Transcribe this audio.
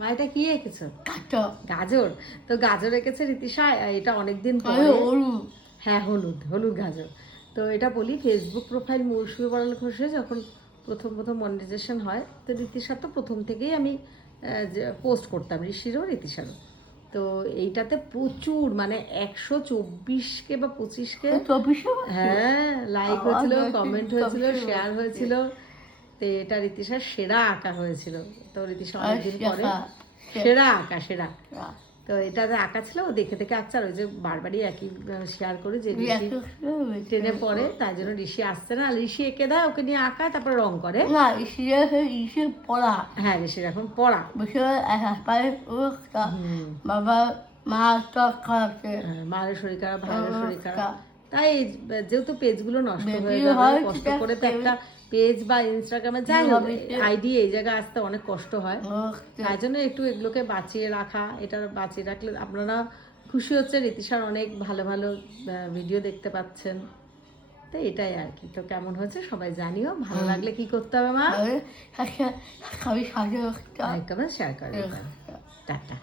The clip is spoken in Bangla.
মা এটা কি এঁকেছো? গাজর। তো গাজর এঁকেছে রীতিশা, এটা অনেকদিন পরে। হ্যাঁ, হলুদ হলুদ গাজর। তো এটা বলি, ফেসবুক প্রোফাইল মৌসুমী বড়াল ঘোষে যখন প্রথম প্রথম মনিটাইজেশন হয়, তো রীতিশার তো প্রথম থেকেই আমি পোস্ট করতাম, ঋষিরও রীতিশারও। তো এইটাতে প্রচুর মানে 124কে বা 25কে হ্যাঁ লাইক হয়েছিল, কমেন্ট হয়েছিল, শেয়ার হয়েছিল। তো এটা রীতিশার সেরা আঁকা হয়েছিল। তো রীতিশা অনেকদিন পরে সেরা আঁকা, সেরা। তো এটাতে আঁকা ছিল, ও দেখে দেখে আঁকছে। আর ওই যে বারবারই একই শেয়ার করে যে ঋষি ট্রেনে পড়ে, তাই জন্য ঋষি আসছে না, ঋষি এঁকে দেয়, ওকে নিয়ে আঁকায়, তারপরে রং করে। পড়া, হ্যাঁ ঋষির এখন পড়া। বাবা মা তো খারাপ, মায়ের শরীর খারাপ, ভাইয়ের শরীর খারাপ, তাই যেহেতু পেজগুলো নষ্ট হয়ে যাবে, কষ্ট করে তো একটা পেজ বা ইনস্টাগ্রামে যাই হোক আইডি এই জায়গায় আসতে অনেক কষ্ট হয়। তাই জন্য একটু এগুলোকে বাঁচিয়ে রাখা, এটা বাঁচিয়ে রাখলে আপনারা খুশি হচ্ছে, রীতিশার অনেক ভালো ভালো ভিডিও দেখতে পাচ্ছেন। তো এটাই আর কি। তো কেমন হয়েছে সবাই জানিও, ভালো লাগলে কি করতে হবে মা? লাইক কমেন্ট শেয়ার করে দিতে হবে। টাটা।